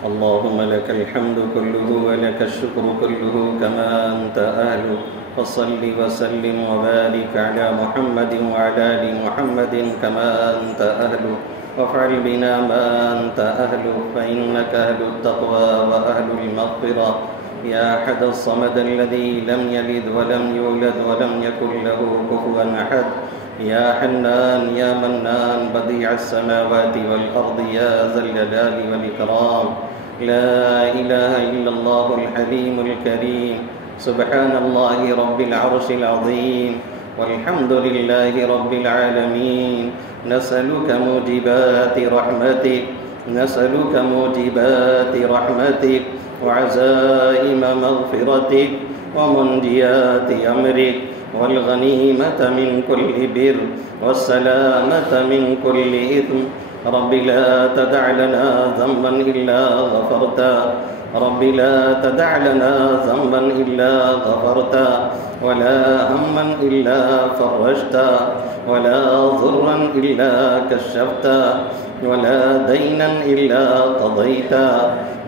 اللهم لك الحمد كله ولك الشكر كله كما أنت أهل. وصل وسلم وبارك على محمد وعلى آل محمد كما أنت أهل. وافعل بنا ما أنت أهل فإنك أهل التقوى وأهل المغفرة. يا أحد الصمد الذي لم يلد ولم يولد ولم يكن له كفوا أحد. يا حنان يا منان بديع السماوات والأرض يا ذا الجلال والإكرام. لا إله إلا الله الحليم الكريم. سبحان الله رب العرش العظيم والحمد لله رب العالمين. نسألك موجبات رحمتك نسألك موجبات رحمتك وعزائم مغفرتك ومنجيات أمرك والغنيمة من كل بر والسلامة من كل إثم. رب لا تدع لنا ذنبا إلا غفرته. رب لا تدع لنا ذنبا إلا غفرته ولا هما إلا فرجته ولا ضرا إلا كشفته ولا دينا إلا قضيته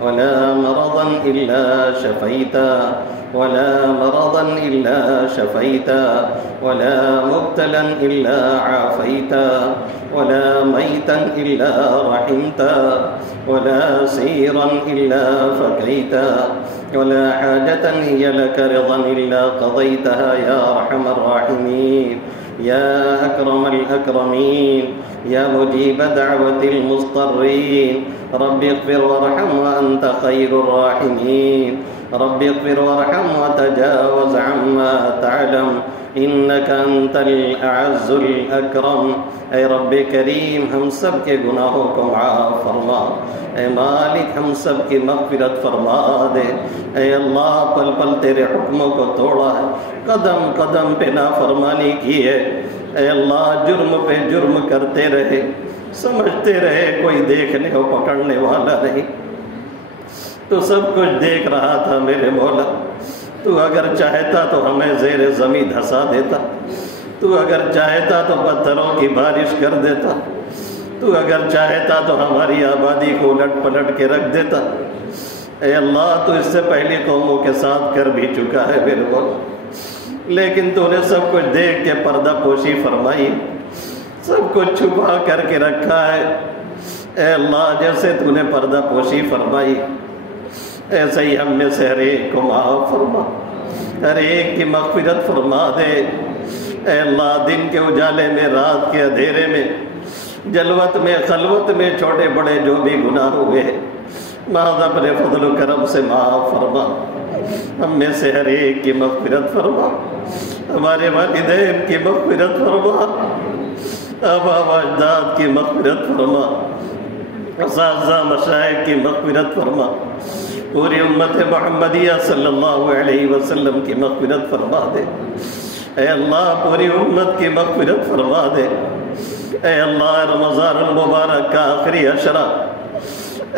ولا مرضا إلا شفيته ولا مرضا إلا شفيته ولا مبتلا إلا عافيته ولا ميتا إلا رحمته ولا سيرا إلا فكيته ولا حاجة هي لك رضا إلا قضيتها يا أرحم الراحمين. يا أكرم الأكرمين يا مجيب دعوة المضطرين. رب اغفر وارحم وأنت خير الراحمين. رب اغفر وارحم وتجاوز عما تعلم إنك أنت الأعز الأكرم. اے رب کریم ہم سب کے گناہوں کو معاف فرما. اے مالک ہم سب کی مغفرت فرما دے. اے اللہ پل پل تیرے حکموں کو توڑا ہے، قدم قدم پہ نافرمانی کی ہے. اے اللہ جرم پہ جرم کرتے رہے، سمجھتے رہے کوئی دیکھنے کو پکڑنے والا نہیں. تو سب کچھ دیکھ رہا تھا میرے مولا. تو اگر چاہتا تو ہمیں زیر زمین دھسا دیتا. تو اگر چاہتا تو پتھروں کی بارش کر دیتا. تو اگر چاہتا تو ہماری آبادی کو الٹ پلٹ کے رکھ دیتا. اے اللہ تو اس سے پہلی قوموں کے ساتھ کر بھی چکا ہے میرے مولا، لیکن تو نے سب کچھ دیکھ کے پردہ پوشی فرمائی، سب کچھ چھپا کر کے رکھا ہے. اے اللہ جیسے تو نے پردہ پوشی فرمائی ایسے ہی ہم میں سے ہر ایک کو معاف فرما، ہر ایک کی مغفرت فرما دے. اے اللہ دن کے اجالے میں، رات کے اندھیرے میں، جلوت میں، خلوت میں، چھوٹے بڑے جو بھی گناہ ہوئے محض اپنے فضل و کرم سے معاف فرما. ہم میں سے ہر ایک کی مغفرت فرما. ہمارے والدین کی مغفرت فرما، آبا و اجداد کی مغفرت فرما، اساتذہ مشائخ کی مغفرت فرما، پوری امت محمدیہ صلی اللہ علیہ وسلم کی مغفرت فرما دے. اے اللہ پوری امت کی مغفرت فرما دے. اے اللہ رمضان المبارک کا آخری عشرہ،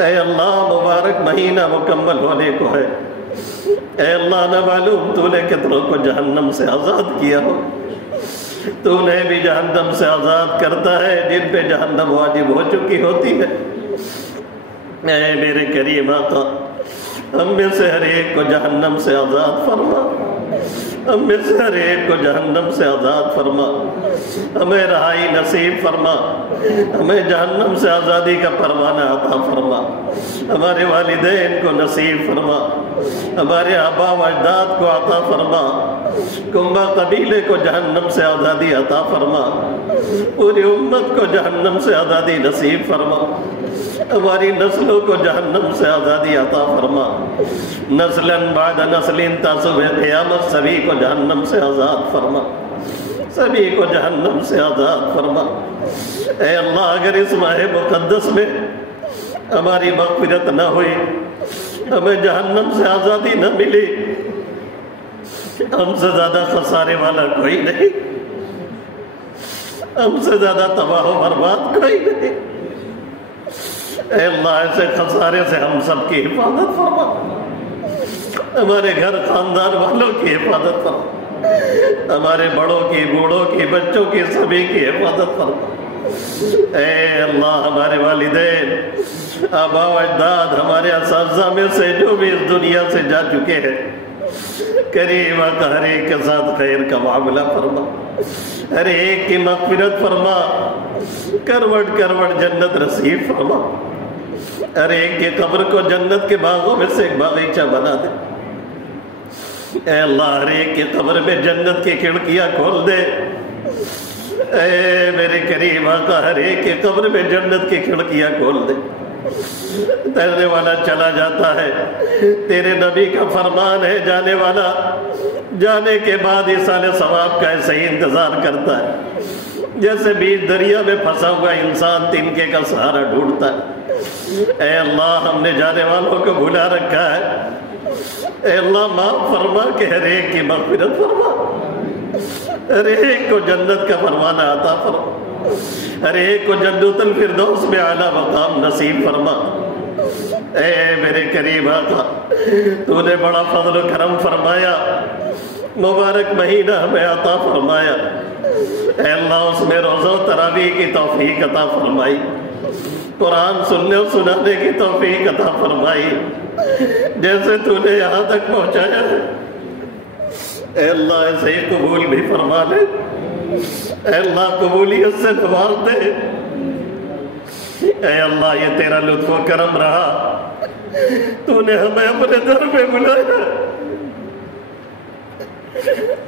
اے اللہ مبارک مہینہ مکمل ہونے کو ہے. اے اللہ نہ معلوم تو نے کتنوں کو جہنم سے آزاد کیا ہو. تو نے بھی جہنم سے آزاد کرتا ہے جن پہ جہنم واجب ہو چکی ہوتی ہے. اے میرے کریم آقا ہم میں سے ہر ایک کو جہنم سے آزاد فرما. ہم میں سے ہر ایک کو جہنم سے آزاد فرما. ہمیں رہائی نصیب فرما. ہمیں جہنم سے آزادی کا پروانہ عطا فرما. ہمارے والدین کو نصیب فرما. ہمارے آبا و اجداد کو عطا فرما. کنبہ قبیلے کو جہنم سے آزادی عطا فرما. پوری امت کو جہنم سے آزادی نصیب فرما. ہماری نسلوں کو جہنم سے آزادی عطا فرما. نسلاً بعد نسل تا صبح قیامت سبھی کو جہنم سے آزاد فرما. سبھی کو جہنم سے آزاد فرما. اے اللہ اگر اس ماہ مقدس میں ہماری مغفرت نہ ہوئی، ہمیں جہنم سے آزادی نہ ملی، ہم سے زیادہ خسارے والا کوئی نہیں، ہم سے زیادہ تباہ و برباد کوئی نہیں. اے اللہ ایسے خسارے سے ہم سب کی حفاظت فرما. ہمارے گھر خاندان والوں کی حفاظت فرما. ہمارے بڑوں کی، بوڑھوں کی، بچوں کی، سبھی کی حفاظت فرما. اے اللہ ہمارے والدین آبا و اجداد ہمارے اساتذہ میں سے جو بھی اس دنیا سے جا چکے ہیں، کریم آقا ہر ایک کے ساتھ خیر کا معاملہ فرما، ہر ایک کی مغفرت فرما، کروٹ کروٹ جنت نصیب فرما، ہر ایک کی قبر کو جنت کے باغوں میں سے ایک باغیچہ بنا دے۔ اے اللہ ہر ایک کی قبر میں جنت کی کھڑکیاں کھول دے۔ اے میرے کریم آقا ہر ایک کی قبر میں جنت کی کھڑکیاں کھول دے۔ تیرنے والا چلا جاتا ہے، تیرے نبی کا فرمان ہے، جانے والا جانے کے بعد ایصال ثواب کا ایسے ہی انتظار کرتا ہے جیسے بیچ دریا میں پھنسا ہوا انسان تنکے کا سہارا ڈھونڈتا ہے۔ اے اللہ ہم نے جانے والوں کو بھلا رکھا ہے، اے اللہ معاف فرما کہ ہر ایک کی مغفرت فرما، ہر ایک کو جنت کا پروانہ عطا فرما، ہر ایک کو جنت الفردوس میں اعلیٰ مقام نصیب فرما۔ اے میرے کریم آقا تو نے بڑا فضل و کرم فرمایا، مبارک مہینہ ہمیں عطا فرمایا، اے اللہ اس میں روزہ و تراویح کی توفیق عطا فرمائی، قرآن سننے و سنانے کی توفیق عطا فرمائی، جیسے تو نے یہاں تک پہنچایا ہے اے اللہ ایسے ہی قبول بھی فرما لے، اے اللہ قبولیت سے نواز دے۔ اے اللہ یہ تیرا لطف و کرم رہا، تو نے ہمیں اپنے در پہ بلایا،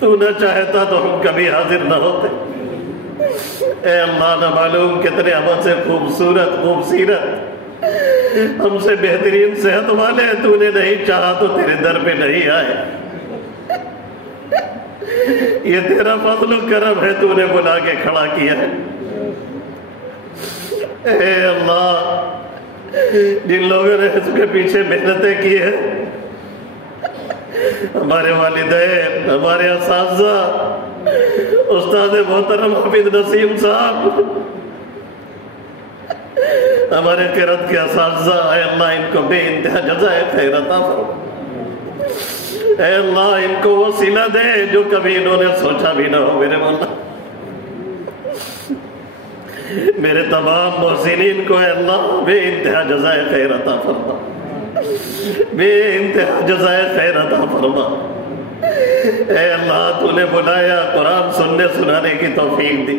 تو نہ چاہتا تو ہم کبھی حاضر نہ ہوتے۔ اے اللہ نہ معلوم کتنے ہم سے خوبصورت خوبصیرت ہم سے بہترین صحت والے تو نے نہیں چاہا تو تیرے در پہ نہیں آئے، یہ تیرا فضل و کرم ہے، تو نے بلا کے کھڑا کیا ہے۔ اے اللہ جن لوگوں نے اس کے پیچھے محنتیں کی ہیں، ہمارے والدین، ہمارے اساتذہ، استاد محترم حافظ نسیم صاحب، ہمارے قرأت کے اساتذہ، اے اللہ ان کو بے انتہا جزائے خیر عطا فرما، اے اللہ ان کو وہ صلہ دے جو کبھی انہوں نے سوچا بھی نہ ہو میرے مولا۔ میرے تمام محسنین کو اے اللہ بے انتہا جزائے خیر عطا فرما، بے انتہا جزائے خیر عطا فرما۔ اے اللہ تو نے بلایا، قرآن سننے سنانے کی توفیق دی،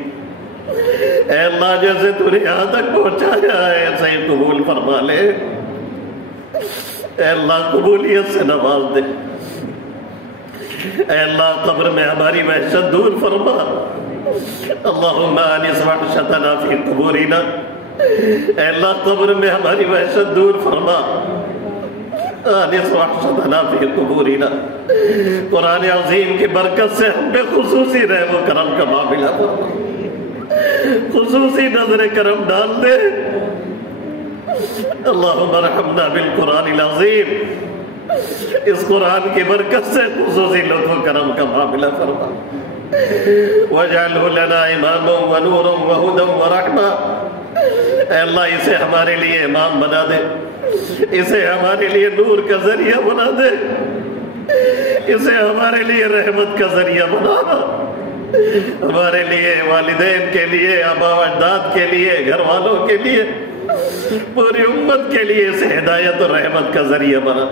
اے اللہ جیسے تو نے یہاں تک پہنچایا ہے ایسے ہی قبول فرما لے، اے اللہ قبولیت سے نواز دے۔ اے اللہ قبر میں ہماری وحشت دور فرما، اللہم آنس وحشتنا فی قبورنا، اے اللہ قبر میں ہماری وحشت دور فرما، آنس وحشتنا فی قبورنا۔ قرآن عظیم کی برکت سے ہم پہ خصوصی رحم و کرم کا معاملہ فرما، خصوصی نظر کرم ڈال دے۔ اللہم ارحمنا بالقرآن العظیم، اس قرآن کی برکت سے خصوصی لطف و کرم کا معاملہ فرما۔ وَاجْعَلْهُ لَنَا إِمَامًا وَنُورًا وَهُدًى وَرَحْمَةً، اے اللہ اسے ہمارے لیے امام بنا دے، اسے ہمارے لیے نور کا ذریعہ بنا دے، اسے ہمارے لیے رحمت کا ذریعہ بنا، ہمارے لیے، والدین کے لیے، آبا و اجداد کے لیے، گھر والوں کے لیے، پوری امت کے لیے اسے ہدایت اور رحمت کا ذریعہ بنا،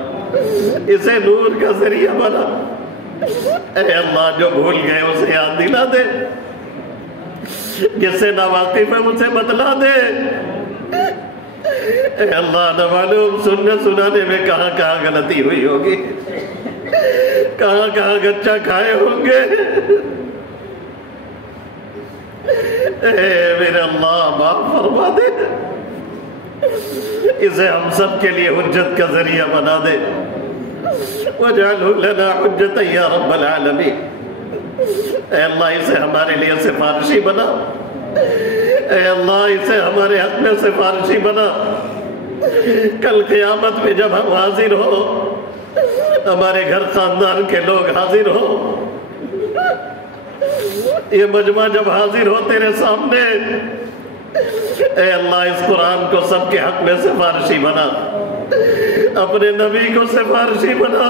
اسے نور کا ذریعہ بنا۔ اے اللہ جو بھول گئے اسے یاد دلا دے، جس سے ناواقف ہے اسے بتلا دے۔ اے اللہ نہ معلوم سننے سنانے میں کہاں کہاں غلطی ہوئی ہوگی، کہاں کہاں گچا کھائے ہوں گے، اے میرے اللہ معاف فرما دے، اسے ہم سب کے لیے حجت کا ذریعہ بنا دے۔ وَاجْعَلْهُ لَنَا حُجَّةً يَا رَبَّ الْعَالَمِينَ، اے اللہ اسے ہمارے لیے سفارشی بنا، اے اللہ اسے ہمارے حق میں سفارشی بنا۔ کل قیامت میں جب ہم حاضر ہو، ہمارے گھر خاندان کے لوگ حاضر ہو، یہ مجمع جب حاضر ہو تیرے سامنے، اے اللہ اس قرآن کو سب کے حق میں سفارشی بنا، اپنے نبی کو سفارشی بنا۔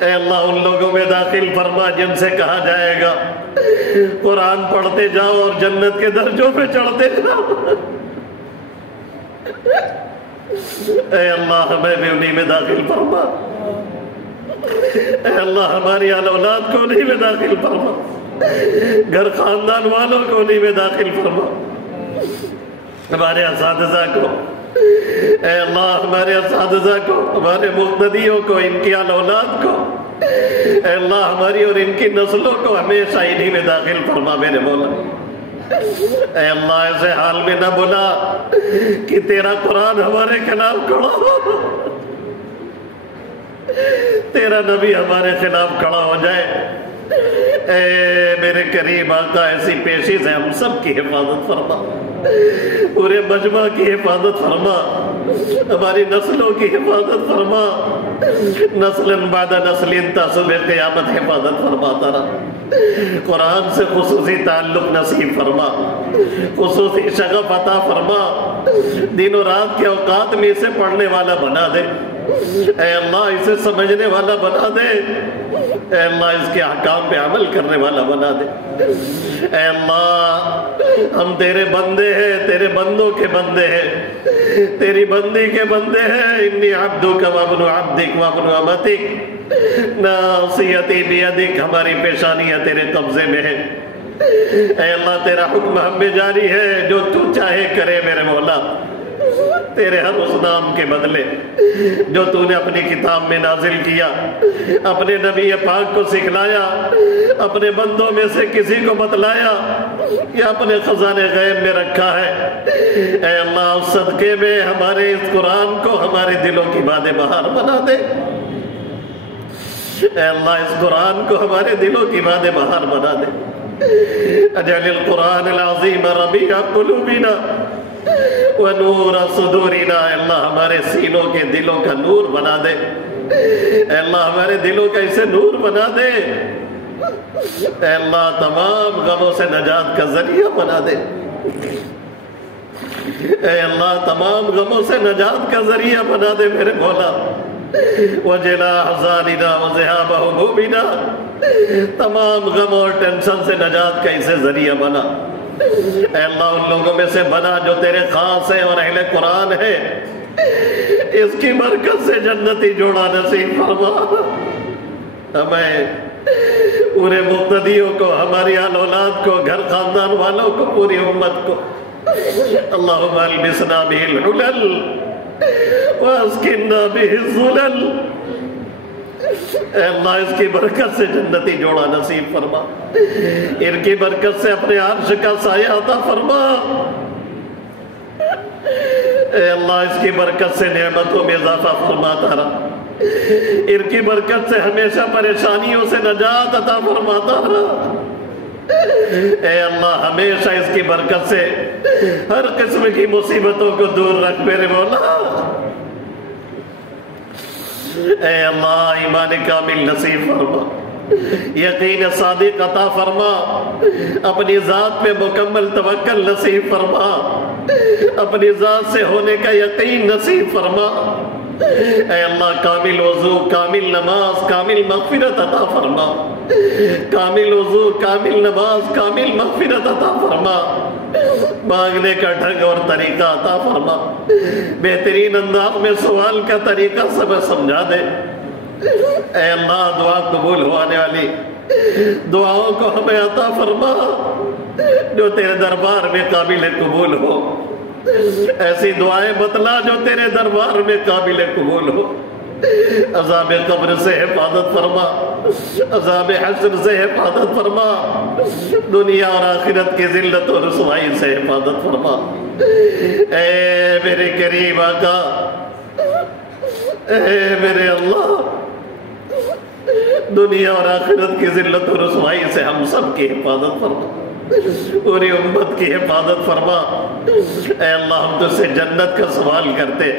اے اللہ ان لوگوں میں داخل فرما جن سے کہا جائے گا قرآن پڑھتے جاؤ اور جنت کے درجوں پہ چڑھتے جاؤ، اے اللہ ہمیں بھی انہی میں داخل فرما، اے اللہ ہماری اولاد کو انہی میں داخل فرما، گھر خاندان والوں کو انہی میں داخل فرما، ہمارے اساتذہ کو، اے اللہ ہمارے اساتذہ کو، ہمارے مقتدیوں کو، ان کی اولاد کو، اے اللہ ہماری اور ان کی نسلوں کو ہمیشہ انہی میں داخل فرما میرے مولا۔ اے اللہ ایسے حال میں نہ بلا کہ تیرا قرآن ہمارے خلاف کھڑا ہو، تیرا نبی ہمارے خلاف کھڑا ہو جائے۔ اے میرے کریم آقا ایسی پیشی سے ہم سب کی حفاظت فرما، پورے مجمع کی حفاظت فرما، ہماری نسلوں کی حفاظت فرما، نسل بعد نسل تا صبح قیامت حفاظت فرماتا رہا۔ قرآن سے خصوصی تعلق نصیب فرما، خصوصی شغف عطا فرما، دن و رات کے اوقات میں اسے پڑھنے والا بنا دے، اے اللہ اسے سمجھنے والا بنا دے، اے اللہ اس کے احکام پہ عمل کرنے والا بنا دے۔ اے اللہ ہم تیرے بندے ہیں، تیرے بندوں کے بندے ہیں، تیری بندی کے بندے ہیں۔ انی عبدک وابن عبدک وابن امتک ناصیتی بیدک، ہماری پیشانیاں تیرے قبضے میں ہے۔ اے اللہ تیرا حکم ہم میں جاری ہے، جو تو چاہے کرے میرے مولا، تیرے ہر اس نام کے بدلے جو تو نے اپنی کتاب میں نازل کیا، اپنے نبی پاک کو سکھلایا، اپنے بندوں میں سے کسی کو بتلایا یا اپنے خزانے غیب میں رکھا ہے۔ اے اللہ اس صدقے میں ہمارے اس قرآن کو ہمارے دلوں کی باد بہار بنا دے، اے اللہ اس قرآن کو ہمارے دلوں کی باد بہار بنا دے۔ اجعل القرآن العظیم ربیع قلوبنا ونور صدورنا، اے اللہ ہمارے سینوں کے دلوں کا نور بنا دے، اے اللہ ہمارے دلوں کا اسے نور بنا دے، اے اللہ تمام غموں سے نجات کا ذریعہ بنا دے، اے اللہ تمام غموں سے نجات کا ذریعہ بنا دے میرے مولا۔ وجلاء احزاننا وذهاب همومنا، تمام غم اور ٹینشن سے نجات کا اسے ذریعہ بنا، اے اللہ ان لوگوں میں سے بنا جو تیرے خاص ہیں اور اہل قرآن ہے، اس کی برکت سے جنتی جوڑا نصیب فرما ہمیں، پورے مقتدیوں کو، ہماری اولاد کو، گھر خاندان والوں کو، پوری امت کو۔ اللہم البسنا به الحلل واسکننا به الظلل، اے اللہ اس کی برکت سے جنتی جوڑا نصیب فرما، ان کی برکت سے اپنے عرش کا سایہ عطا فرما، اے اللہ اس کی برکت سے نعمتوں میں اضافہ فرماتا رہا، ان کی برکت سے ہمیشہ پریشانیوں سے نجات عطا فرماتا رہا، اے اللہ ہمیشہ اس کی برکت سے ہر قسم کی مصیبتوں کو دور رکھ میرے مولا۔ اے اللہ ایمان کامل نصیب فرما، یقین صادق عطا فرما، اپنی ذات پہ مکمل توکل نصیب فرما، اپنی ذات سے ہونے کا یقین نصیب فرما، اے اللہ کامل وضو، کامل نماز، کامل مغفرت عطا فرما، کامل وضو، کامل نماز، کامل مغفرت عطا فرما، مانگنے کا ڈھنگ اور طریقہ عطا فرما، بہترین انداز میں سوال کا طریقہ سب سمجھا دے، اے اللہ دعا قبول ہونے والی دعاؤں کو ہمیں عطا فرما جو تیرے دربار میں قابل قبول ہو، ایسی دعائیں بتلا جو تیرے دربار میں قابل قبول ہو۔ عذاب قبر سے حفاظت فرما، عذاب حشر سے حفاظت فرما، دنیا اور آخرت کی ذلت و رسوائی سے حفاظت فرما، اے میرے کریم آقا، اے میرے اللہ، دنیا اور آخرت کی ذلت و رسوائی سے ہم سب کی حفاظت فرما، پوری امت کی حفاظت فرما، اے اللہ ہم تجھ سے جنت کا سوال کرتے،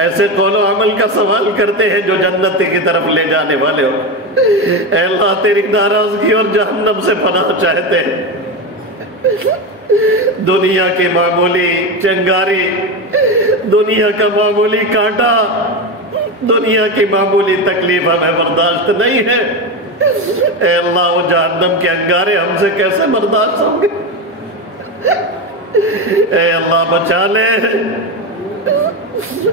ایسے قول و عمل کا سوال کرتے ہیں جو جنت کی طرف لے جانے والے ہو، اے اللہ تیری ناراضگی اور جہنم سے پناہ چاہتے ہیں، دنیا کی معمولی چنگاری، دنیا کا معمولی کانٹا، دنیا کی معمولی تکلیف ہمیں برداشت نہیں ہے، اے اللہ وہ جہنم کے انگارے ہم سے کیسے برداشت ہوں گے، اے اللہ بچا لے،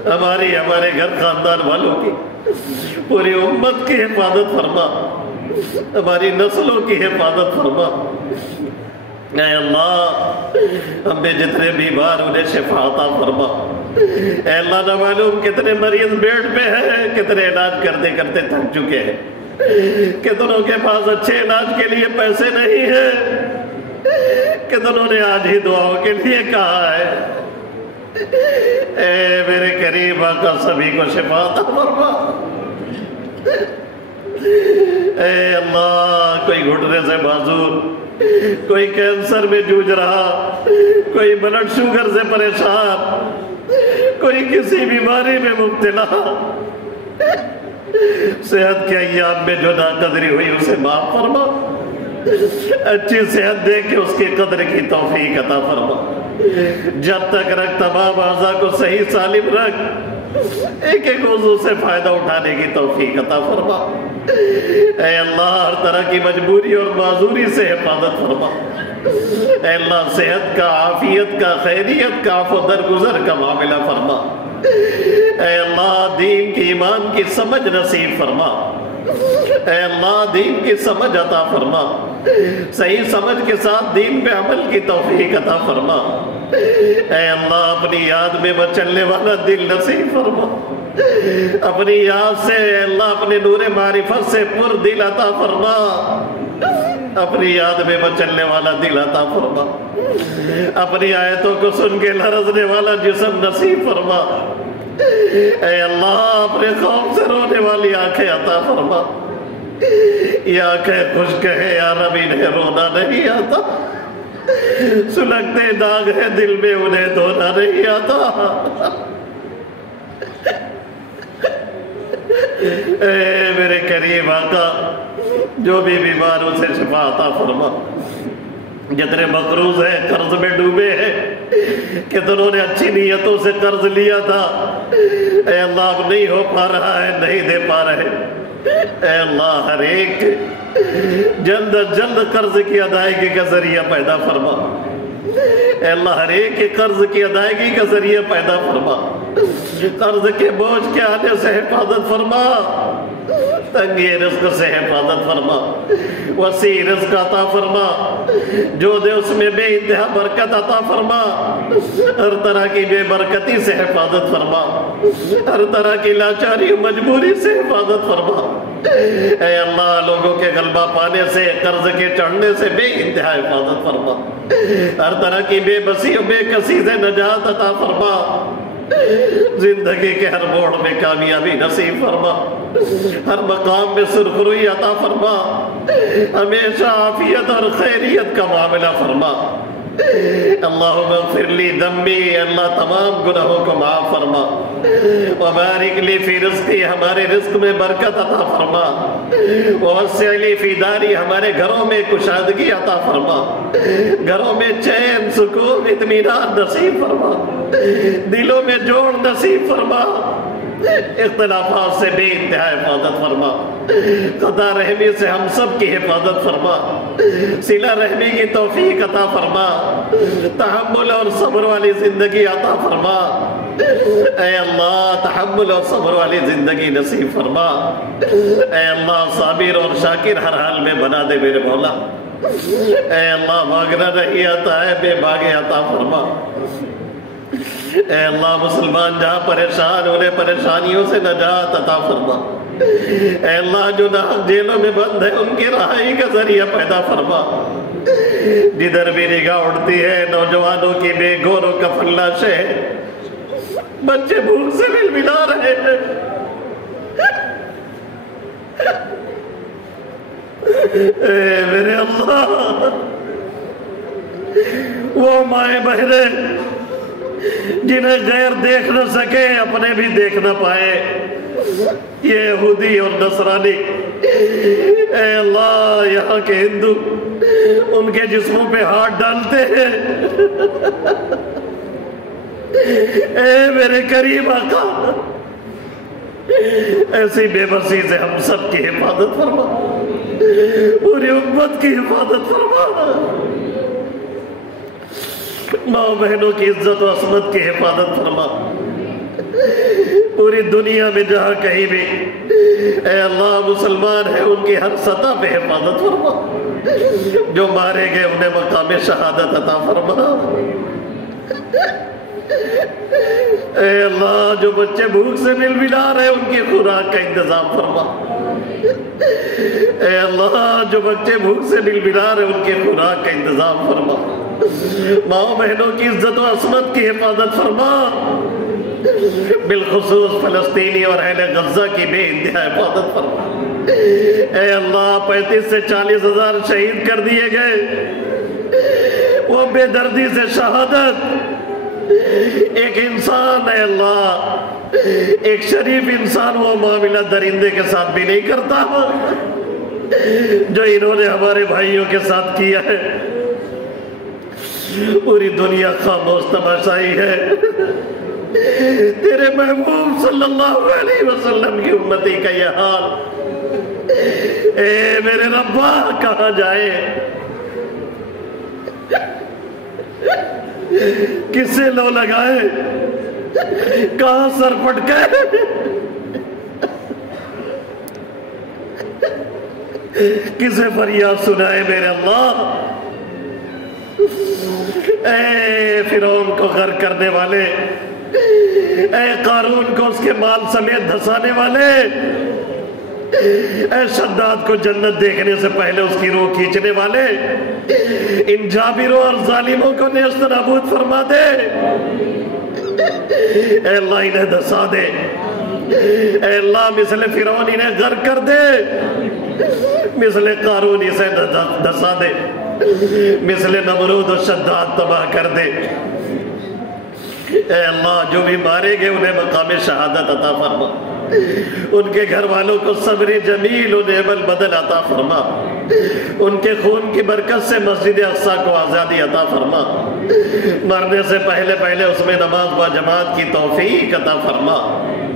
ہماری ہمارے گھر خاندان والوں کی پوری امت کی حفاظت فرما، ہماری نسلوں کی حفاظت فرما۔ اے اللہ ہم میں جتنے بیمار انہیں شفا عطا فرما۔ اے اللہ نہ معلوم کتنے مریض بیڈ پہ ہیں، کتنے علاج کرتے کرتے تھک چکے ہیں، کتنوں کے پاس اچھے علاج کے لیے پیسے نہیں ہیں، کتنوں نے آج ہی دعاؤں کے لیے کہا ہے۔ اے میرے کریم آقا سبھی کو شفا عطا فرما۔ اے اللہ کوئی گھٹنے سے معذور، کوئی کینسر میں جوجھ رہا، کوئی بلڈ شوگر سے پریشان، کوئی کسی بیماری میں مبتلا، صحت کے ایام میں جو ناقدری ہوئی اسے معاف فرما، اچھی صحت دے کے اس کی قدر کی توفیق عطا فرما۔ جب تک رکھ تمام اعضاء کو صحیح سالم رکھ، ایک ایک عضو سے فائدہ اٹھانے کی توفیق عطا فرما۔ اے اللہ ہر طرح کی مجبوری اور معذوری سے حفاظت فرما۔ اے اللہ صحت کا، عافیت کا، خیریت کا، عفو درگزر کا معاملہ فرما۔ اے اللہ دین کی، ایمان کی سمجھ نصیب فرما۔ اے اللہ دین کی سمجھ عطا فرما، صحیح سمجھ کے ساتھ دین پہ عمل کی توفیق عطا فرما۔ اے اللہ اپنی یاد میں مچلنے والا دل نصیب فرما، اپنی یاد سے اے اللہ اپنے نور معرفت سے پر دل عطا فرما، اپنی یاد میں مچلنے والا دل عطا فرما، اپنی آیتوں کو سن کے لرزنے والا جسم نصیب فرما۔ اے اللہ اپنے خوف سے رونے والی آنکھیں عطا فرما۔ یہ آنکھیں خشک ہے یا رب انہیں رونا نہیں آتا، سلگتے داغ ہے دل میں انہیں دھونا نہیں آتا۔ اے میرے کریم آقا جو بھی بیمار اسے شفا عطا فرما، جتنے مقروض ہیں، قرض میں ڈوبے ہیں، کتنوں نے اچھی نیتوں سے قرض لیا تھا، اے اللہ اب نہیں ہو پا رہا ہے، نہیں دے پا رہے، اے اللہ ہر ایک جلد از جلد قرض کی ادائیگی کا ذریعہ پیدا فرما۔ اے اللہ ہر ایک کے قرض کی ادائیگی کا ذریعہ پیدا فرما، قرض کے بوجھ کے آنے سے حفاظت فرما، تنگی رزق سے حفاظت فرما، وسیع رزق عطا فرما، جو دے اس میں بے انتہا برکت عطا فرما، ہر طرح کی بے برکتی سے حفاظت فرما، ہر طرح کی لاچاری و مجبوری سے حفاظت فرما۔ اے اللہ لوگوں کے غلبہ پانے سے، قرض کے چڑھنے سے بے انتہا حفاظت فرما، ہر طرح کی بے بسی و بے کسی سے نجات عطا فرما، زندگی کے ہر موڑ میں کامیابی نصیب فرما، ہر مقام میں سرخروئی عطا فرما، ہمیشہ عافیت اور خیریت کا معاملہ فرما۔ اللہم اغفر لی ذنبی، اللہ تمام گناہوں کو معاف فرما، وبارک لی فی رزقی، ہمارے رزق میں برکت عطا فرما، ووسع لی فی داری، ہمارے گھروں میں کشادگی عطا فرما، گھروں میں چین، سکون، اطمینان نصیب فرما، دلوں میں جوڑ نصیب فرما، اختلافات سے بے انتہا حفاظت فرما، قطع رحمی سے ہم سب کی حفاظت فرما، صلہ رحمی کی توفیق عطا فرما، تحمل اور صبر والی زندگی عطا فرما۔ اے اللہ تحمل اور صبر والی زندگی نصیب فرما۔ اے اللہ صابر اور شاکر ہر حال میں بنا دے میرے مولا۔ اے اللہ مانگنا نہیں آتا ہے، بے مانگے عطا فرما۔ اے اللہ مسلمان جہاں پریشان، انہیں پریشانیوں سے نجات عطا فرما۔ اے اللہ جو ناحق جیلوں میں بند ہے ان کی رہائی کا ذریعہ پیدا فرما۔ جدھر بھی نگاہ اڑتی ہے نوجوانوں کی بے گور و کفن لاشیں، بچے بھوک سے مل ملا رہے ہیں، اے میرے اللہ وہ مائیں بہنیں جنہیں غیر دیکھ نہ سکے اپنے بھی دیکھ نہ پائے، یہ یہودی اور نصرانی، اے اللہ یہاں کے ہندو ان کے جسموں پہ ہاتھ ڈالتے ہیں، اے میرے کریم آقا ایسی بے بسی سے ہم سب کی حفاظت فرما، پوری امت کی حفاظت فرما، ماں بہنوں کی عزت و عصمت کی حفاظت فرما، پوری دنیا میں جہاں کہیں بھی اے اللہ مسلمان ہیں ان کی ہر سطح پہ حفاظت فرما، جو مارے گئے انہیں مقام شہادت عطا فرما۔ اے اللہ جو بچے بھوک سے مل ملا رہے ان کی خوراک کا انتظام فرما۔ اے اللہ جو بچے بھوک سے مل ملا رہے ان کی خوراک کا انتظام فرما۔ ماں بہنوں کی عزت و عصمت کی حفاظت فرما، بالخصوص فلسطینی اور اہل غزہ کی بے انتہا حفاظت فرما۔ اے اللہ 35 سے 40 ہزار شہید کر دیے گئے، وہ بے دردی سے شہادت، ایک انسان اے اللہ، ایک شریف انسان وہ معاملہ درندے کے ساتھ بھی نہیں کرتا جو انہوں نے ہمارے بھائیوں کے ساتھ کیا ہے۔ پوری دنیا خاموش تماشائی ہے، تیرے محبوب صلی اللہ علیہ وسلم کی امتی کا یہ حال۔ اے میرے ربا کہاں جائے، کس سے لو لگائے، کہاں سر پٹکے، کسے فریاد سنائے میرے اللہ۔ اے فرعون کو غرق کرنے والے، اے قارون کو اس کے مال سمیت دھسانے والے، اے شداد کو جنت دیکھنے سے پہلے اس کی روح کھینچنے والے، ان جابروں اور ظالموں کو نیست نابود فرما دے۔ اے اللہ انہیں دھسا دے، اے اللہ مثل فرعون انہیں غرق کر دے، مثل قارون اسے دھسا دے، مثل نمرود و شداد تباہ کر دے۔ اے اللہ جو بھی مارے گئے انہیں مقام شہادت عطا فرما، ان کے گھر والوں کو صبر جمیل و نعم البدل عطا فرما، ان کے خون کی برکت سے مسجد اقصی کو آزادی عطا فرما، مرنے سے پہلے پہلے اس میں نماز با جماعت کی توفیق عطا فرما۔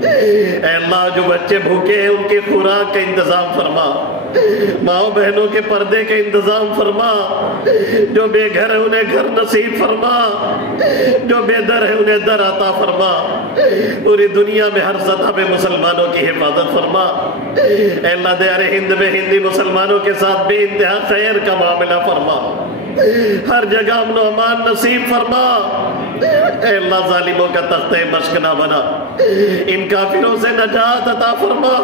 اے اللہ جو بچے بھوکے ہیں ان کی خوراک کا انتظام فرما، ماں بہنوں کے پردے کا انتظام فرما، جو بے گھر ہے انہیں گھر نصیب فرما، جو بے در ہے انہیں در عطا فرما، پوری دنیا میں ہر سطح پہ مسلمانوں کی حفاظت فرما۔ اے اللہ دیار ہند میں ہندی مسلمانوں کے ساتھ بے انتہا خیر کا معاملہ فرما، ہر جگہ امن و امان نصیب فرما۔ اے اللہ ظالموں کا تختہ مشق نہ بنا، ان کافروں سے نجات عطا فرما،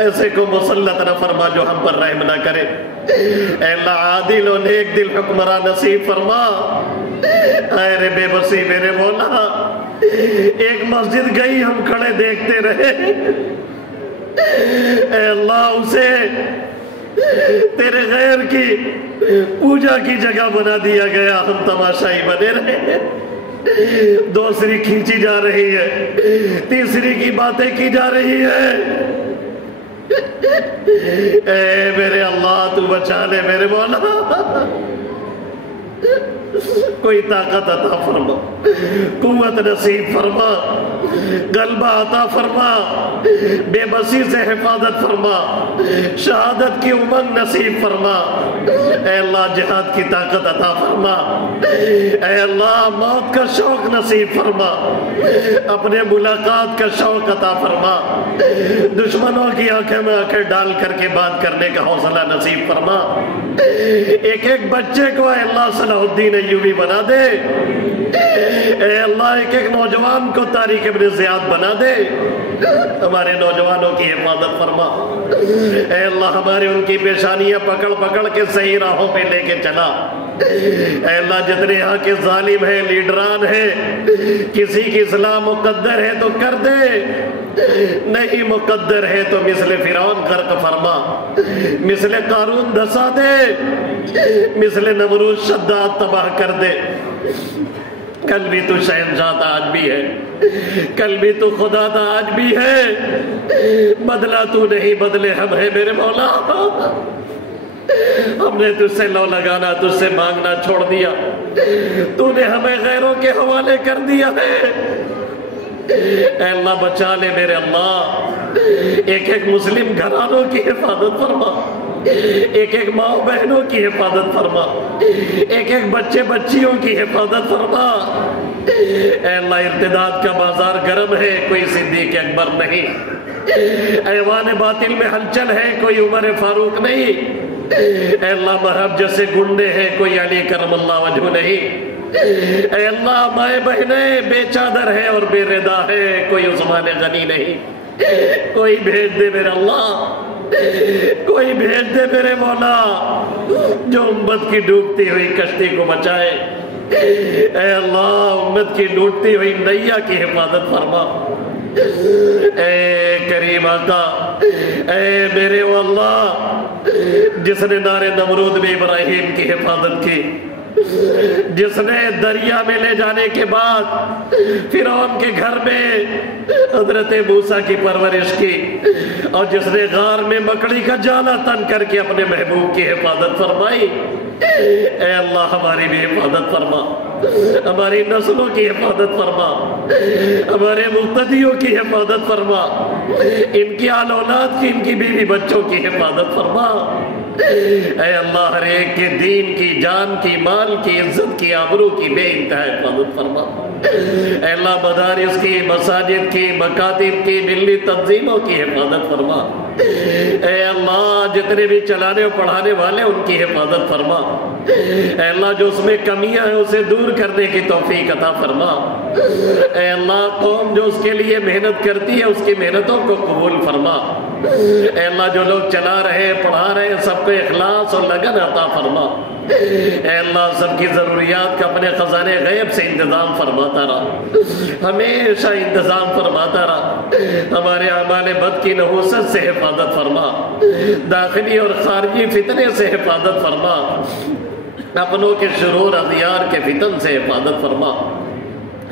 ایسے کو مسلط نہ فرما جو ہم پر رحم نہ کرے۔ اے اللہ عادل و نیک دل حکمراں نصیب فرما۔ اے رے بے بسی میرے مولا، ایک مسجد گئی ہم کھڑے دیکھتے رہے، اے اللہ اسے تیرے غیر کی پوجا کی جگہ بنا دیا گیا، ہم تماشائی بنے رہے، دوسری کھینچی جا رہی ہے، تیسری کی باتیں کی جا رہی ہے۔ اے میرے اللہ تو بچا لے میرے مولا، کوئی طاقت عطا فرما، قوت نصیب فرما، غلبہ عطا فرما، بے بسی سے حفاظت فرما، شہادت کی امنگ نصیب فرما۔ اے اللہ جہاد کی طاقت عطا فرما، اے اللہ موت کا شوق نصیب فرما، اپنے ملاقات کا شوق عطا فرما، دشمنوں کی آنکھیں میں آنکھیں ڈال کر کے بات کرنے کا حوصلہ نصیب فرما۔ ایک ایک بچے کو اے اللہ صلاح الدین ایوبی بنا دے، اے اللہ ایک ایک نوجوان کو طارق ابن زیاد بنا دے، ہمارے نوجوانوں کی حفاظت فرما۔ اے اللہ ہمارے ان کی پیشانیاں پکڑ پکڑ کے صحیح راہوں پہ لے کے چلا۔ اے اللہ جتنے یہاں کے ظالم ہیں لیڈران ہیں، کسی کی اصلاح مقدر ہے تو کر دے، نہیں مقدر ہے تو مثل فرعون غرق فرما، مثل قارون دھسا دے، مثل نمرود شداد تباہ کر دے۔ کل بھی تو شہنشاہ تھا آج بھی ہے، کل بھی تو خدا تھا آج بھی ہے، بدلہ تو نہیں بدلے ہم ہے میرے مولا۔ ہم نے تجھ سے لو لگانا، تجھ سے مانگنا چھوڑ دیا، تو نے ہمیں غیروں کے حوالے کر دیا ہے۔ اے اللہ بچا لے میرے اللہ، ایک ایک مسلم گھرانوں کی حفاظت فرما، ایک ایک ماں بہنوں کی حفاظت فرما، ایک ایک بچے بچیوں کی حفاظت فرما۔ اے اللہ ارتداد کا بازار گرم ہے، کوئی صدیق اکبر نہیں، ایوان باطل میں ہلچل ہے، کوئی عمر فاروق نہیں، اے اللہ مہب جیسے گنڈے ہیں، کوئی علی کرم اللہ وجہ نہیں، اے اللہ مائیں بہنیں بے چادر ہے اور بے ردا ہے، کوئی عثمان غنی نہیں، کوئی بھیج دے میرے اللہ، کوئی بھیج دے میرے مولا جو امت کی ڈوبتی ہوئی کشتی کو بچائے۔ اے اللہ امت کی لوٹتی ہوئی نیا کی حفاظت فرما۔ اے کریم آقا، اے میرے واللہ جس نے نار نمرود میں ابراہیم کی حفاظت کی، جس نے دریا میں لے جانے کے بعد فرعون کے گھر میں حضرت موسیٰ کی پرورش کی، اور جس نے غار میں مکڑی کا جالا تن کر کے اپنے محبوب کی حفاظت فرمائی، اے اللہ ہماری بھی حفاظت فرما، ہماری نسلوں کی حفاظت فرما، ہمارے مقتدیوں کی حفاظت فرما، ان کی آل اولاد کی، ان کی بیوی بچوں کی حفاظت فرما۔ اے اللہ ہر ایک کے دین کی، جان کی، مال کی، عزت کی، آبرو کی بے انتہا حفاظت فرما۔ اے اللہ مدارس کی، مساجد کی، مکاتب کی، ملی تنظیموں کی حفاظت فرما۔ اے اللہ جتنے بھی چلانے اور پڑھانے والے ان کی حفاظت فرما۔ اے اللہ جو اس میں کمیاں ہیں اسے دور کرنے کی توفیق عطا فرما۔ اے اللہ قوم جو اس کے لیے محنت کرتی ہے اس کی محنتوں کو قبول فرما۔ اے اللہ جو لوگ چلا رہے پڑھا رہے سب کو اخلاص اور لگن عطا فرما۔ اے اللہ سب کی ضروریات کا اپنے خزانے غیب سے انتظام فرماتا رہا، ہمیشہ انتظام فرماتا رہا۔ ہمارے اعمال بد کی نحوست سے حفاظت فرما، داخلی اور خارجی فتنے سے حفاظت فرما، اپنوں کے شرور اغیار کے فتن سے حفاظت فرما۔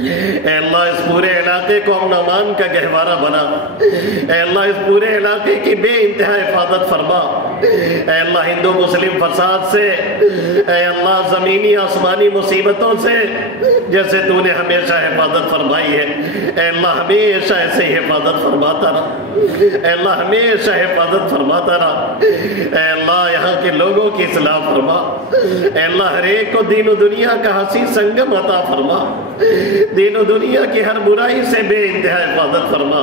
اے اللہ اس پورے علاقے کو امن امان کا گہوارہ بنا۔ اے اللہ اس پورے علاقے کی بے انتہا حفاظت فرما۔ اے اللہ ہندو مسلم فساد سے، اے اللہ زمینی آسمانی مصیبتوں سے جیسے تو نے ہمیشہ حفاظت فرمائی ہے، اے اللہ ہمیشہ ایسے ہی حفاظت فرماتا رہا۔ اے اللہ ہمیشہ حفاظت فرماتا رہا۔ اے اللہ یہاں کے لوگوں کی اصلاح فرما۔ اے اللہ ہر ایک کو دین و دنیا کا حسین سنگم عطا فرما، دین و دنیا کی ہر برائی سے بے انتہا حفاظت فرما۔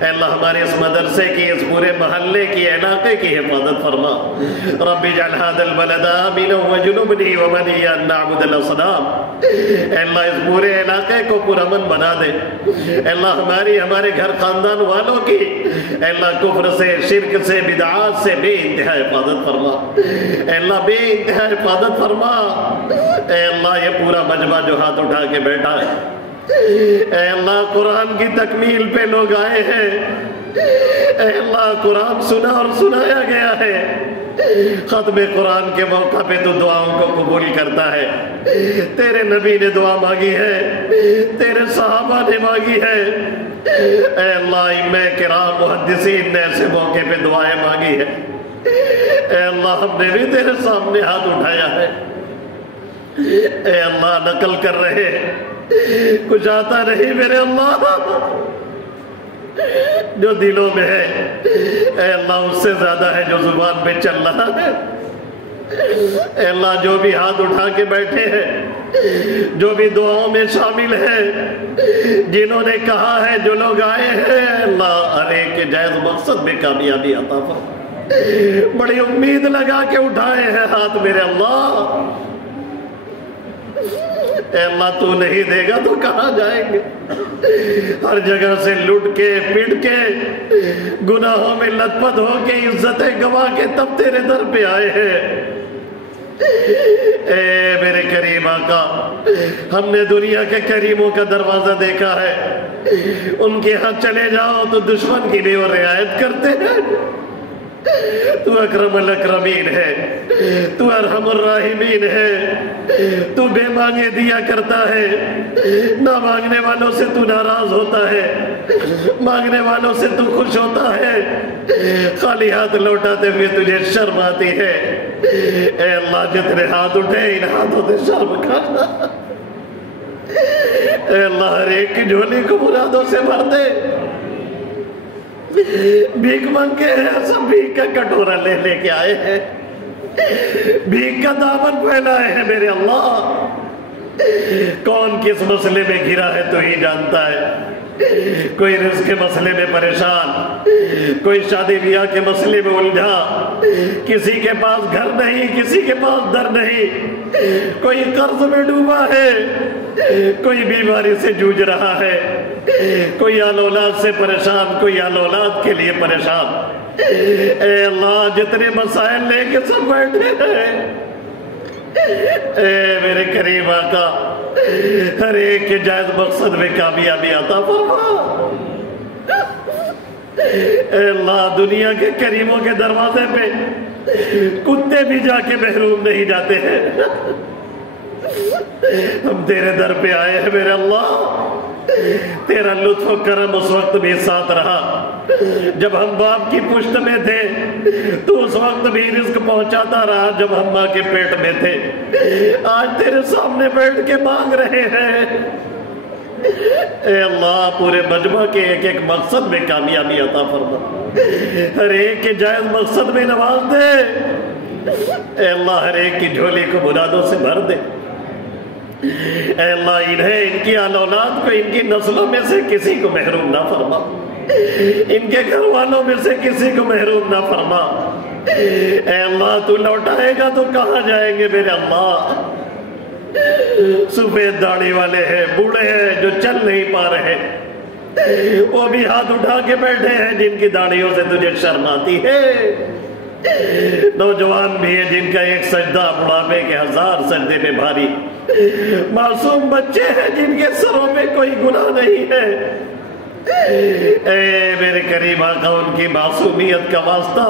اے اللہ ہمارے اس مدرسے کی، اس پورے محلے کی، علاقے کی حفاظت فرما۔ رب اجعل هذا البلد آمنا واجنبني وبني ان نعبد الاصنام۔ اے اللہ اس پورے علاقے کو پرامن بنا دے۔ اے اللہ ہمارے گھر خاندان والوں کی، اے اللہ کفر سے، شرک سے، بدعات سے بے انتہا حفاظت فرما۔ اے اللہ بے انتہا حفاظت فرما۔ اے اللہ یہ پورا مجمع جو ہاتھ اٹھا کے بیٹھا ہے، اے اللہ قرآن کی تکمیل پہ لوگ آئے ہیں، اے اللہ قرآن سنا اور سنایا گیا ہے، ختم قرآن کے موقع پہ تو دعاؤں کو قبول کرتا ہے۔ تیرے نبی نے دعا مانگی ہے، تیرے صحابہ نے مانگی ہے، اے اللہ ائمہ کرام محدثین نے ایسے موقع پہ دعائیں مانگی ہے، اے اللہ ہم نے بھی تیرے سامنے ہاتھ اٹھایا ہے، اے اللہ نقل کر رہے کچھ آتا نہیں میرے اللہ، جو دلوں میں ہے اے اللہ اس سے زیادہ ہے جو زبان پہ چل رہا ہے۔ اے اللہ جو بھی ہاتھ اٹھا کے بیٹھے ہیں، جو بھی دعاؤں میں شامل ہیں، جنہوں نے کہا ہے، جو لوگ آئے ہیں، اللہ ہر ایک کے جائز مقصد میں کامیابی عطا فرما۔ بڑی امید لگا کے اٹھائے ہیں ہاتھ میرے اللہ، اے اللہ تو نہیں دے گا تو کہاں جائیں گے؟ ہر جگہ سے لٹ کے پٹ کے گناہوں میں لت پت ہو کے عزتیں گوا کے تب تیرے در پہ آئے ہیں۔ اے میرے کریم آقا، ہم نے دنیا کے کریموں کا دروازہ دیکھا ہے، ان کے ہاں چلے جاؤ تو دشمن کی بھی وہ رعایت کرتے ہیں۔ تو اکرم الاکرمین ہے، تو ارحم الراحمین ہے، تو بے مانگے دیا کرتا ہے، نہ مانگنے والوں سے تو ناراض ہوتا ہے، مانگنے والوں سے تو خوش ہوتا ہے، خالی ہاتھ لوٹاتے ہوئے تجھے شرم آتی ہے۔ اے اللہ جتنے ہاتھ اٹھے ان ہاتھوں سے شرم کھانا، اے اللہ ہر ایک کی جھولی کو مرادوں سے بھر دے۔ بھیک مانگے ہیں، سب بھیک کا کٹورا لے لے کے آئے ہیں، بھیک کا دامن پھیلائے ہیں میرے اللہ۔ کون کس مسئلے میں گھرا ہے تو ہی جانتا ہے۔ کوئی رزق کے مسئلے میں پریشان، کوئی شادی بیاہ کے مسئلے میں الجھا، کسی کے پاس گھر نہیں، کسی کے پاس در نہیں، کوئی قرض میں ڈوبا ہے، کوئی بیماری سے جوجھ رہا ہے، کوئی آل اولاد سے پریشان، کوئی آل اولاد کے لیے پریشان۔ اے اللہ جتنے مسائل لے کے سب بیٹھے ہیں، اے میرے کریم آقا ہر ایک کے جائز مقصد میں کامیابی عطا فرما۔ اے اللہ دنیا کے کریموں کے دروازے پہ کتے بھی جا کے محروم نہیں جاتے ہیں، ہم تیرے در پہ آئے ہیں میرے اللہ۔ تیرا لطف و کرم اس وقت بھی ساتھ رہا جب ہم باپ کی پشت میں تھے، تو اس وقت بھی رزق پہنچاتا رہا جب ہم ماں کے پیٹ میں تھے۔ آج تیرے سامنے بیٹھ کے مانگ رہے ہیں، اے اللہ پورے مجمع کے ایک ایک مقصد میں کامیابی عطا فرما، ہر ایک کے جائز مقصد میں نواز دے۔ اے اللہ ہر ایک کی جھولی کو مرادوں سے بھر دے۔ اے اللہ انہیں، ان کی آل اولاد کو، ان کی نسلوں میں سے کسی کو محروم نہ فرما، ان کے گھر والوں میں سے کسی کو محروم نہ فرما۔ اے اللہ تو لوٹائے گا تو کہاں جائیں گے میرے اللہ؟ سفید داڑھی والے ہیں، بوڑھے ہیں جو چل نہیں پا رہے، وہ بھی ہاتھ اٹھا کے بیٹھے ہیں جن کی داڑھیوں سے تجھے شرم آتی ہے، نوجوان بھی ہیں جن کا ایک سجدہ بڑھاپے کے 1000 سجدے میں بھاری، معصوم بچے ہیں جن کے سروں میں کوئی گناہ نہیں ہے۔ اے میرے کریم آقا ان کی معصومیت کا واسطہ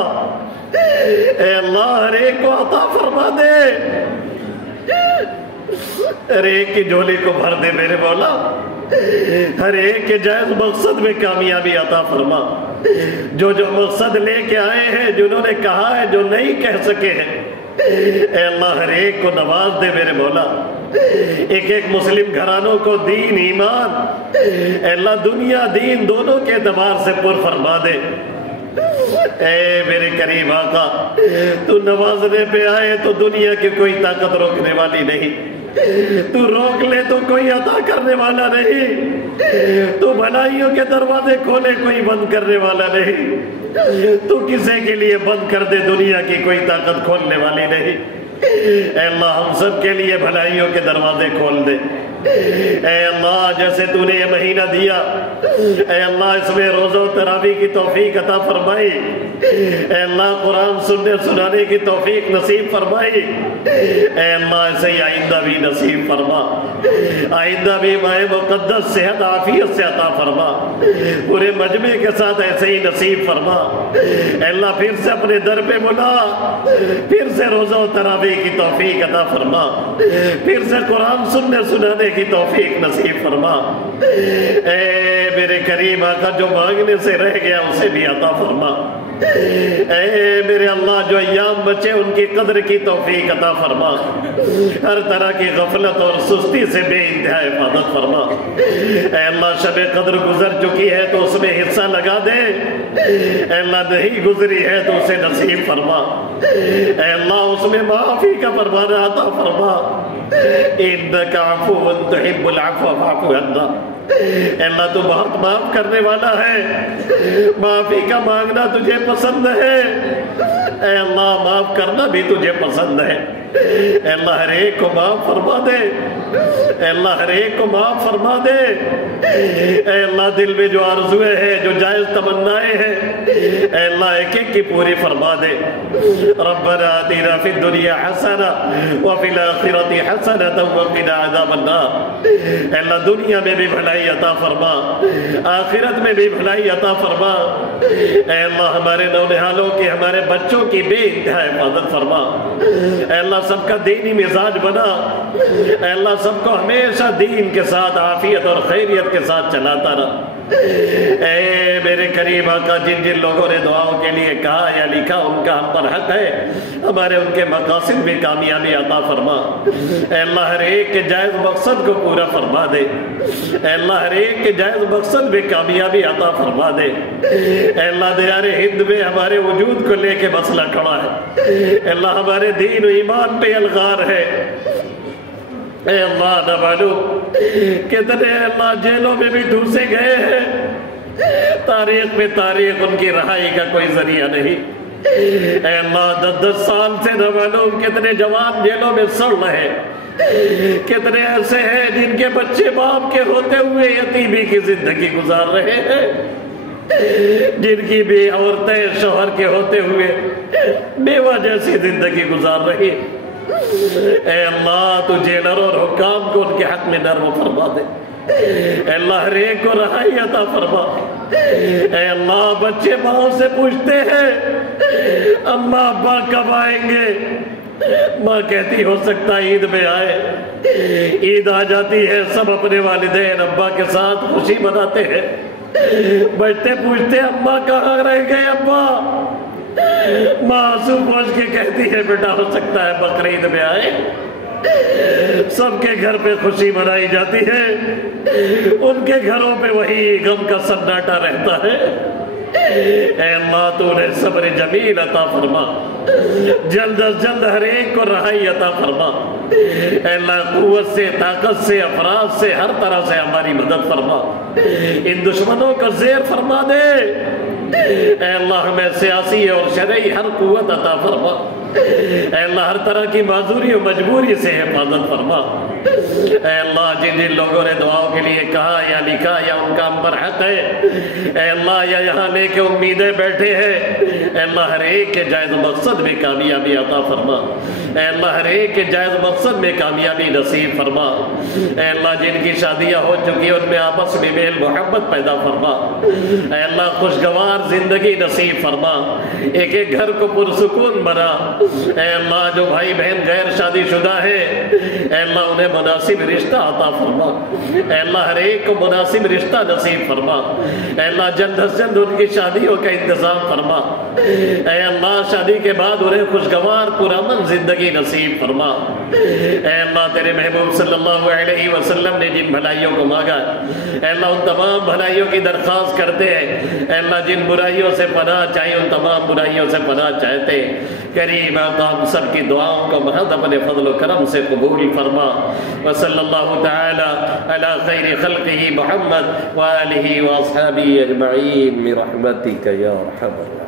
اے اللہ ہر ایک کو عطا فرما دے، ہر ایک کی جھولی کو بھر دے میرے مولا، ہر ایک کے جائز مقصد میں کامیابی عطا فرما۔ جو جو مقصد لے کے آئے ہیں، جنہوں نے کہا ہے، جو نہیں کہہ سکے ہیں، اے اللہ ہر ایک کو نواز دے میرے مولا۔ ایک ایک مسلم گھرانوں کو دین ایمان، اے اللہ دنیا دین دونوں کے اعتبار سے پر فرما دے۔ اے میرے کریم آقا تو نوازنے پہ آئے تو دنیا کی کوئی طاقت روکنے والی نہیں، تو روک لے تو کوئی عطا کرنے والا نہیں، تو بھلائیوں کے دروازے کھولے کوئی بند کرنے والا نہیں، تو کسی کے لیے بند کر دے دنیا کی کوئی طاقت کھولنے والی نہیں۔ اے اللہ ہم سب کے لیے بھلائیوں کے دروازے کھول دے۔ اے اللہ جیسے تو نے یہ مہینہ دیا، اے اللہ اس میں روزہ و تراویح کی توفیق عطا فرمائی، اے اللہ قرآن سننے سنانے کی توفیق نصیب فرمائی، اے اللہ ایسے ہی آئندہ بھی نصیب فرما، آئندہ بھی ماہ مقدس صحت عافیت سے عطا فرما، پورے مجمع کے ساتھ ایسے ہی نصیب فرما۔ اے اللہ پھر سے اپنے در پہ بلا، پھر سے روزہ و تراویح کی توفیق عطا فرما، پھر سے قرآن سننے سنانے کی توفیق نصیب فرما۔ اے میرے کریم آقا جو مانگنے سے رہ گیا اسے بھی عطا فرما۔ اے میرے اللہ جو ایام بچے ان کی قدر کی توفیق عطا فرما، ہر طرح کی غفلت اور سستی سے بے انتہا حفاظت فرما۔ اے اللہ شب قدر گزر چکی ہے تو اس میں حصہ لگا دے، اے اللہ نہیں گزری ہے تو اسے نصیب فرما، اے اللہ اس میں معافی کا فرمانا عطا فرما۔ انک عفو تحب العفو فاعف عنا، اے اللہ تو بہت معاف کرنے والا ہے، معافی کا مانگنا تجھے پسند ہے، اے اللہ معاف کرنا بھی تجھے پسند ہے۔ اے اللہ ہر ایک کو معاف فرما دے، اے اللہ ہر ایک کو معاف فرما دے، اے اللہ دل میں جو آرزویں ہیں، جو جائز تمنائیں ہیں، اے اللہ ایک ایک کی پوری فرما دے۔ ربنا آتنا فی الدنیا حسنہ وفی الآخرۃ حسنۃ وقنا عذاب النار، اے اللہ دنیا میں بھی بھلائی عطا فرما، آخرت میں بھی بھلائی عطا فرما، اے اللہ ہمارے نونہالوں کی، ہمارے بچوں کی بے انتہا حفاظت فرما، اے اللہ سب کا دینی مزاج بنا، اے اللہ سب کو ہمیشہ دین کے ساتھ عافیت اور خیریت کے ساتھ چلاتا رہا۔ اے میرے کریم آقا جن جن لوگوں نے دعاؤں کے لیے کہا یا لکھا ان کا ہم پر حق ہے، ہمارے ان کے مقاصد میں کامیابی عطا فرما۔ اے اللہ ہر ایک کے جائز مقصد کو پورا فرما دے، اے اللہ ہر ایک کے جائز مقصد میں کامیابی عطا فرما دے۔ اے اللہ دیار ہند میں ہمارے وجود کو لے کے مسئلہ کھڑا ہے، اے اللہ ہمارے دین و ایمان پہ الغار ہے۔ اے اللہ نہ معلوم کتنے اللہ جیلوں میں بھی ڈھونسے گئے ہیں، تاریخ میں تاریخ ان کی رہائی کا کوئی ذریعہ نہیں۔ اے اللہ 10 سال سے نہ معلوم کتنے جوان جیلوں میں سڑ رہے، کتنے ایسے ہیں جن کے بچے باپ کے ہوتے ہوئے یتیمی کی زندگی گزار رہے ہیں، جن کی بھی عورتیں شوہر کے ہوتے ہوئے بیوہ جیسی زندگی گزار رہی۔ اے اللہ تو جیلر اور حکام کو ان کے حق میں نرم فرما دے، اے اللہ ہر ایک کو رہائی عطا فرما۔ اے اللہ بچے ماں سے پوچھتے ہیں اماں ابا کب آئیں گے، ماں کہتی ہو سکتا عید میں آئے۔ عید آ جاتی ہے، سب اپنے والدین ابا کے ساتھ خوشی مناتے ہیں، بچتے پوچھتے اماں کہاں رہ گئے ابا، ماں آنسو پوچھ کے کہتی ہے بیٹا ہو سکتا ہے بقرعید میں آئے۔ سب کے گھر پہ خوشی منائی جاتی ہے، ان کے گھروں پہ وہی غم کا سناٹا رہتا ہے۔ اے اللہ تو انہیں صبر جمیل عطا فرما، جلد از جلد ہر ایک کو رہائی عطا فرما۔ اے اللہ قوت سے، طاقت سے، افراد سے، ہر طرح سے ہماری مدد فرما، ان دشمنوں کا زیر فرما دے۔ اے اللہ ہمیں سیاسی اور شرعی ہر قوت عطا فرما، اے اللہ ہر طرح کی معذوری و مجبوری سے حفاظت فرما۔ اے اللہ جن جن لوگوں نے دعاؤں کے لیے کہا یا لکھا یا ان کا ہم پر حق ہے، اے اللہ یا یہاں لے کے امیدیں بیٹھے ہیں، اے اللہ ہر ایک کے جائز مقصد میں کامیابی عطا فرما، اے اللہ ہر ایک کے جائز مقصد میں کامیابی نصیب فرما۔ اے اللہ جن کی شادیاں ہو چکی ان میں آپس میں میل محبت پیدا فرما، اے اللہ خوشگوار زندگی نصیب فرما، ایک ایک گھر کو پرسکون بنا۔ اے اللہ جو بھائی بہن غیر شادی شدہ ہے، اے اللہ انہیں مناسب رشتہ عطا فرما، اے اللہ ہر ایک کو مناسب رشتہ نصیب فرما، اے اللہ جلد از جلد ان کی شادیوں کا انتظام فرما، اے اللہ شادی کے بعد انہیں خوشگوار پرامن زندگی نصیب فرما۔ اے اللہ تیرے محبوب صلی اللہ علیہ وسلم نے جن بھلائیوں کو مانگا، اے اللہ ان تمام بھلائیوں کی درخواست کرتے ہیں، اے اللہ جن برائیوں سے پناہ چاہیے ان تمام برائیوں سے پناہ چاہتے ہیں۔ کریم آقا ہم سب کی دعاؤں کو محض اپنے فضل و کرم سے قبول فرما۔ وصلی اللہ تعالی علی خیر خلقہ محمد وآلہ واصحابہ اجمعین برحمتک یا ارحم الراحمین۔